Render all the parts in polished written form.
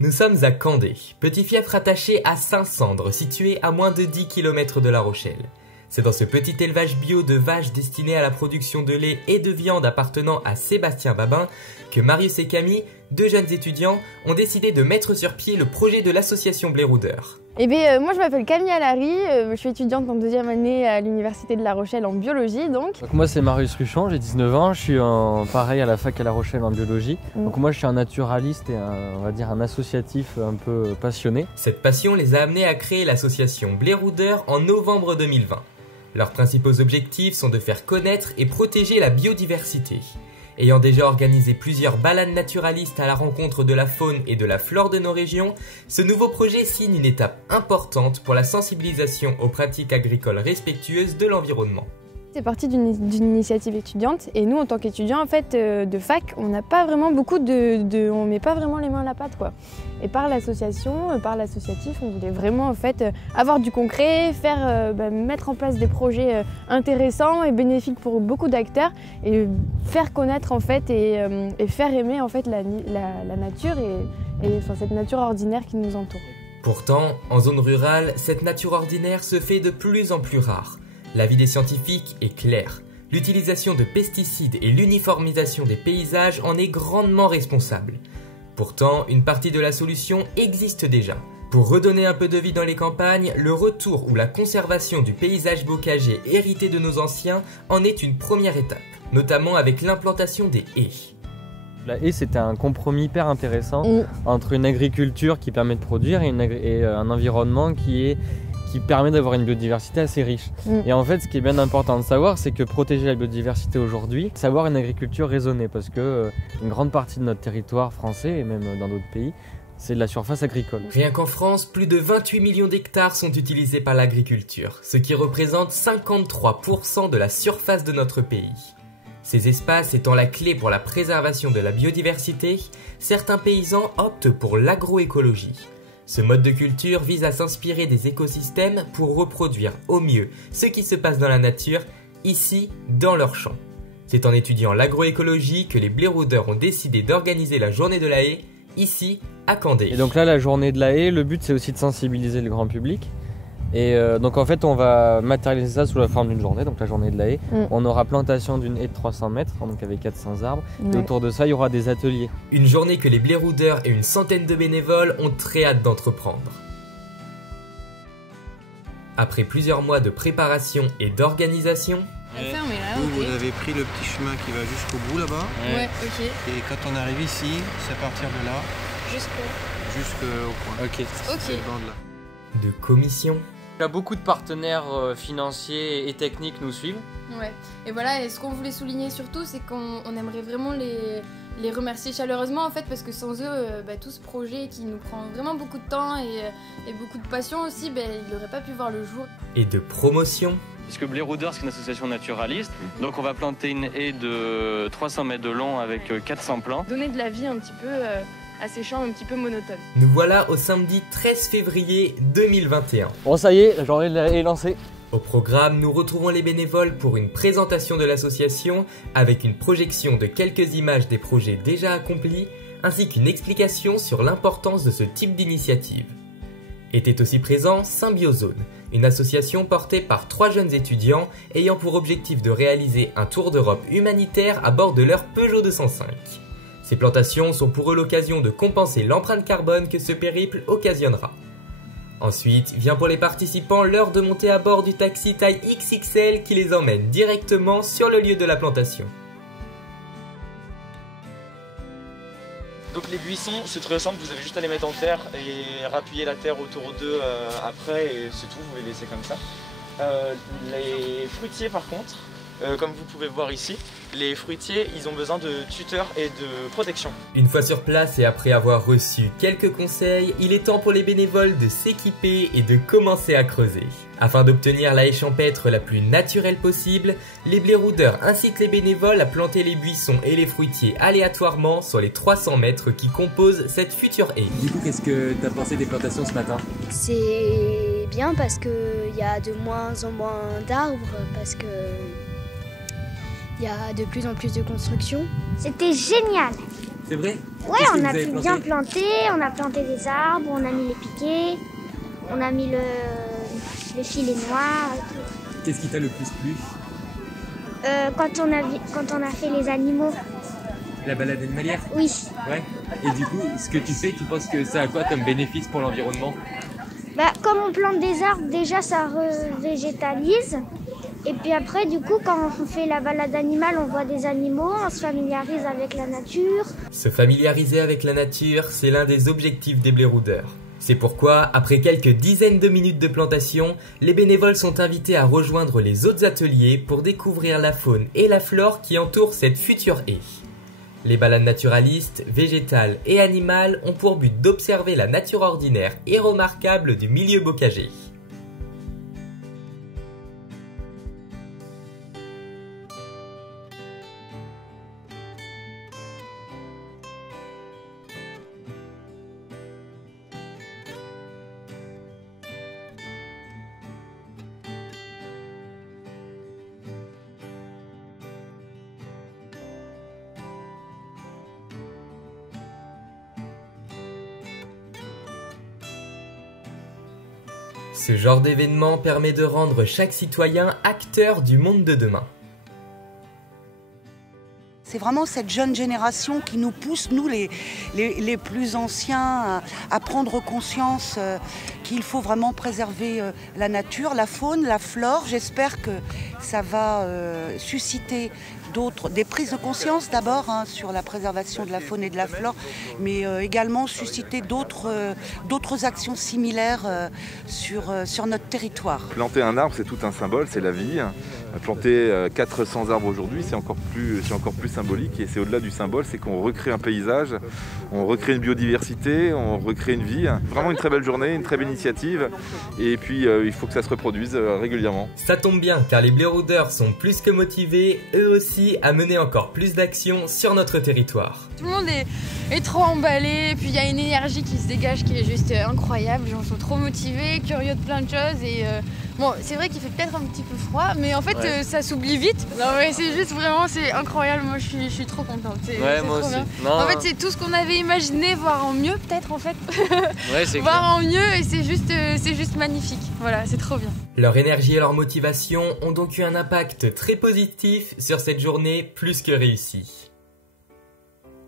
Nous sommes à Candé, petit fief rattaché à Saint-Sandre, situé à moins de 10 km de La Rochelle. C'est dans ce petit élevage bio de vaches destiné à la production de lait et de viande appartenant à Sébastien Babin que Marius et Camille, deux jeunes étudiants, ont décidé de mettre sur pied le projet de l'association Blairoudeur. Moi je m'appelle Camille Allary, je suis étudiante en deuxième année à l'université de La Rochelle en biologie donc. Moi c'est Marius Ruchon, j'ai 19 ans, je suis pareil à la fac à La Rochelle en biologie. Donc moi je suis un naturaliste et on va dire un associatif un peu passionné. Cette passion les a amenés à créer l'association Blairoudeur en novembre 2020. Leurs principaux objectifs sont de faire connaître et protéger la biodiversité. Ayant déjà organisé plusieurs balades naturalistes à la rencontre de la faune et de la flore de nos régions, ce nouveau projet signe une étape importante pour la sensibilisation aux pratiques agricoles respectueuses de l'environnement. C'est parti d'une initiative étudiante et nous en tant qu'étudiants en fait de fac, on n'a pas vraiment on met pas vraiment les mains à la pâte quoi. Et par l'association, par l'associatif, on voulait vraiment en fait avoir du concret, mettre en place des projets intéressants et bénéfiques pour beaucoup d'acteurs et faire connaître en fait et faire aimer en fait la nature et cette nature ordinaire qui nous entoure. Pourtant, en zone rurale, cette nature ordinaire se fait de plus en plus rare. L'avis des scientifiques est clair. L'utilisation de pesticides et l'uniformisation des paysages en est grandement responsable. Pourtant, une partie de la solution existe déjà. Pour redonner un peu de vie dans les campagnes, le retour ou la conservation du paysage bocager hérité de nos anciens en est une première étape, notamment avec l'implantation des haies. La haie, c'était un compromis hyper intéressant entre une agriculture qui permet de produire et un environnement qui permet d'avoir une biodiversité assez riche. Et en fait, ce qui est bien important de savoir, c'est que protéger la biodiversité aujourd'hui, c'est avoir une agriculture raisonnée, parce que une grande partie de notre territoire français, et même dans d'autres pays, c'est de la surface agricole. Rien qu'en France, plus de 28 millions d'hectares sont utilisés par l'agriculture, ce qui représente 53% de la surface de notre pays. Ces espaces étant la clé pour la préservation de la biodiversité, certains paysans optent pour l'agroécologie. Ce mode de culture vise à s'inspirer des écosystèmes pour reproduire au mieux ce qui se passe dans la nature, ici, dans leur champ. C'est en étudiant l'agroécologie que les Blairoudeurs ont décidé d'organiser la journée de la haie, ici, à Candé. Et donc là, la journée de la haie, le but c'est aussi de sensibiliser le grand public. Et donc en fait on va matérialiser ça sous la forme d'une journée, donc la journée de la haie. On aura plantation d'une haie de 300 mètres, donc avec 400 arbres, et autour de ça il y aura des ateliers. Une journée que les Blairoudeurs et une centaine de bénévoles ont très hâte d'entreprendre. Après plusieurs mois de préparation et d'organisation, vous avez pris le petit chemin qui va jusqu'au bout là-bas. Ouais, ok. Et quand on arrive ici, c'est à partir de là jusqu'au point. Ok. C'est le banc de là. de commission. Il y a beaucoup de partenaires financiers et techniques nous suivent. Ouais, et voilà, et ce qu'on voulait souligner surtout, c'est qu'on aimerait vraiment les remercier chaleureusement en fait, parce que sans eux, tout ce projet qui nous prend vraiment beaucoup de temps et beaucoup de passion aussi, il n'aurait pas pu voir le jour. Et de promotion. Puisque Blairoudeur, c'est une association naturaliste, donc on va planter une haie de 300 mètres de long avec 400 plants. Donner de la vie un petit peu à ces champs un petit peu monotones. Nous voilà au samedi 13 février 2021. Bon ça y est, la journée de la haie est lancée. Au programme, nous retrouvons les bénévoles pour une présentation de l'association avec une projection de quelques images des projets déjà accomplis ainsi qu'une explication sur l'importance de ce type d'initiative. Était aussi présent Symbiozone, une association portée par 3 jeunes étudiants ayant pour objectif de réaliser un tour d'Europe humanitaire à bord de leur Peugeot 205. Ces plantations sont pour eux l'occasion de compenser l'empreinte carbone que ce périple occasionnera. Ensuite, vient pour les participants l'heure de monter à bord du taxi taille XXL qui les emmène directement sur le lieu de la plantation. Donc les buissons, c'est très simple, vous avez juste à les mettre en terre et rappuyer la terre autour d'eux après et c'est tout, vous les laissez comme ça. Les fruitiers par contre, comme vous pouvez voir ici, les fruitiers, ils ont besoin de tuteurs et de protection. Une fois sur place et après avoir reçu quelques conseils, il est temps pour les bénévoles de s'équiper et de commencer à creuser. Afin d'obtenir la haie champêtre la plus naturelle possible, les Blairoudeurs incitent les bénévoles à planter les buissons et les fruitiers aléatoirement sur les 300 mètres qui composent cette future haie. Du coup, qu'est-ce que tu as pensé des plantations ce matin? C'est bien parce qu'il y a de moins en moins d'arbres, parce que il y a de plus en plus de construction. C'était génial. C'est vrai? Ouais, on a pu bien planter, on a planté des arbres, on a mis les piquets, on a mis le filet noir et tout. Qu'est-ce qui t'a le plus plu? Quand on a fait les animaux. La balade animalière? Oui. Ouais. Et du coup, ce que tu fais, tu penses que ça a quoi comme bénéfice pour l'environnement? Bah, comme on plante des arbres, déjà ça revégétalise. Et puis après, du coup, quand on fait la balade animale, on voit des animaux, on se familiarise avec la nature. Se familiariser avec la nature, c'est l'un des objectifs des Blairoudeurs. C'est pourquoi, après quelques dizaines de minutes de plantation, les bénévoles sont invités à rejoindre les autres ateliers pour découvrir la faune et la flore qui entourent cette future haie. Les balades naturalistes, végétales et animales ont pour but d'observer la nature ordinaire et remarquable du milieu bocager. Ce genre d'événement permet de rendre chaque citoyen acteur du monde de demain. C'est vraiment cette jeune génération qui nous pousse, nous les plus anciens, à prendre conscience qu'il faut vraiment préserver la nature, la faune, la flore. J'espère que ça va susciter des prises de conscience d'abord sur la préservation de la faune et de la flore, mais également susciter d'autres actions similaires sur notre territoire. Planter un arbre, c'est tout un symbole, c'est la vie. Planter 400 arbres aujourd'hui, c'est encore plus symbolique, et c'est au-delà du symbole, c'est qu'on recrée un paysage, on recrée une biodiversité, on recrée une vie. Vraiment une très belle journée, une très belle initiative, et puis il faut que ça se reproduise régulièrement. Ça tombe bien, car les Blairoudeurs sont plus que motivés, eux aussi, à mener encore plus d'actions sur notre territoire. Tout le monde est trop emballé, puis il y a une énergie qui se dégage qui est juste incroyable, les gens sont trop motivés, curieux de plein de choses, et bon, c'est vrai qu'il fait peut-être un petit peu froid, mais en fait ça s'oublie vite. Non mais c'est juste vraiment, c'est incroyable, moi je suis trop contente. Ouais, moi aussi. Non, en fait c'est tout ce qu'on avait imaginé, voire en mieux peut-être en fait. Ouais, c'est voire en mieux, et c'est juste magnifique. Voilà, c'est trop bien. Leur énergie et leur motivation ont donc eu un impact très positif sur cette journée plus que réussie.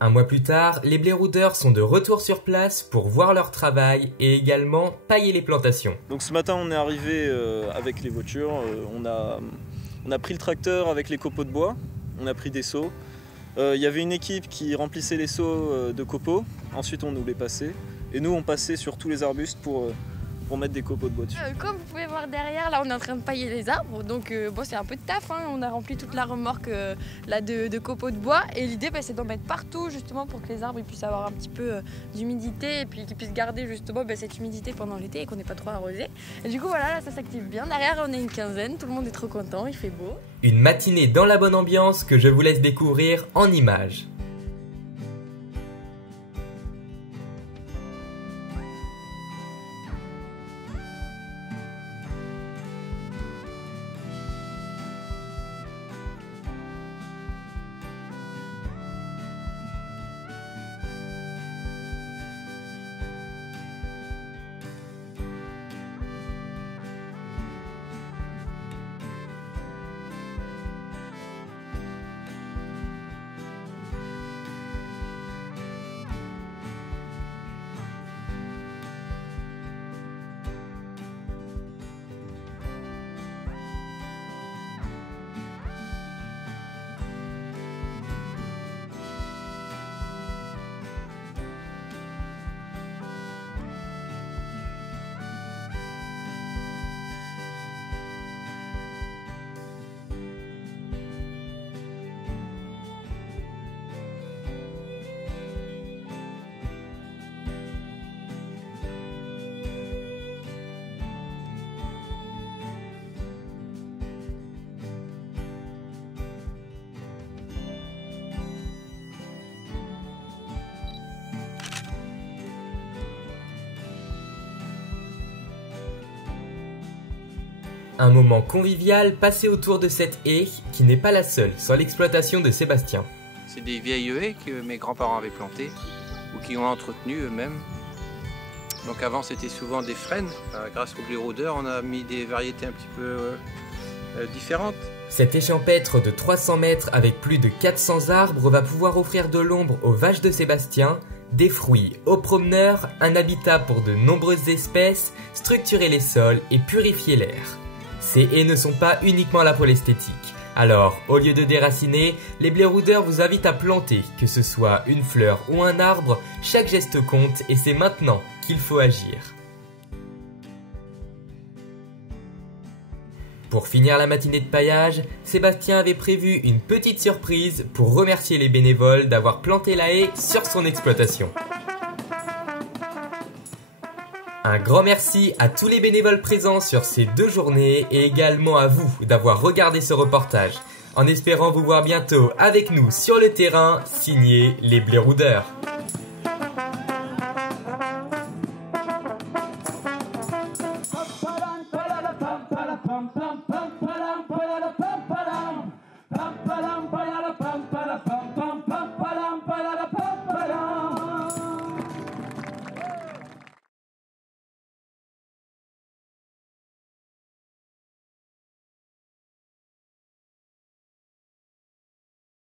Un mois plus tard, les Blairoudeurs sont de retour sur place pour voir leur travail et également tailler les plantations. Donc ce matin on est arrivé avec les voitures, on a pris le tracteur avec les copeaux de bois, on a pris des seaux. Il y avait une équipe qui remplissait les seaux de copeaux, ensuite on nous les passait et nous on passait sur tous les arbustes pour mettre des copeaux de bois dessus. Comme vous pouvez voir derrière, là on est en train de pailler les arbres, donc bon, c'est un peu de taf, on a rempli toute la remorque là, de copeaux de bois, et l'idée c'est d'en mettre partout justement pour que les arbres puissent avoir un petit peu d'humidité et puis qu'ils puissent garder justement cette humidité pendant l'été et qu'on n'ait pas trop arrosé. Et du coup voilà, là ça s'active bien, derrière on est une quinzaine, tout le monde est trop content, il fait beau. Une matinée dans la bonne ambiance que je vous laisse découvrir en images. Un moment convivial passé autour de cette haie qui n'est pas la seule sans l'exploitation de Sébastien. C'est des vieilles haies que mes grands-parents avaient plantées ou qui ont entretenues eux-mêmes. Donc avant c'était souvent des frênes. Grâce au blé rôdeur, on a mis des variétés un petit peu différentes. Cet échampêtre de 300 mètres avec plus de 400 arbres va pouvoir offrir de l'ombre aux vaches de Sébastien, des fruits aux promeneurs, un habitat pour de nombreuses espèces, structurer les sols et purifier l'air. Ces haies ne sont pas uniquement là pour l'esthétique. Alors, au lieu de déraciner, les blairoudeurs vous invitent à planter, que ce soit une fleur ou un arbre, chaque geste compte et c'est maintenant qu'il faut agir. Pour finir la matinée de paillage, Sébastien avait prévu une petite surprise pour remercier les bénévoles d'avoir planté la haie sur son exploitation. Un grand merci à tous les bénévoles présents sur ces 2 journées et également à vous d'avoir regardé ce reportage. En espérant vous voir bientôt avec nous sur le terrain, signé les blairoudeurs. Pam pam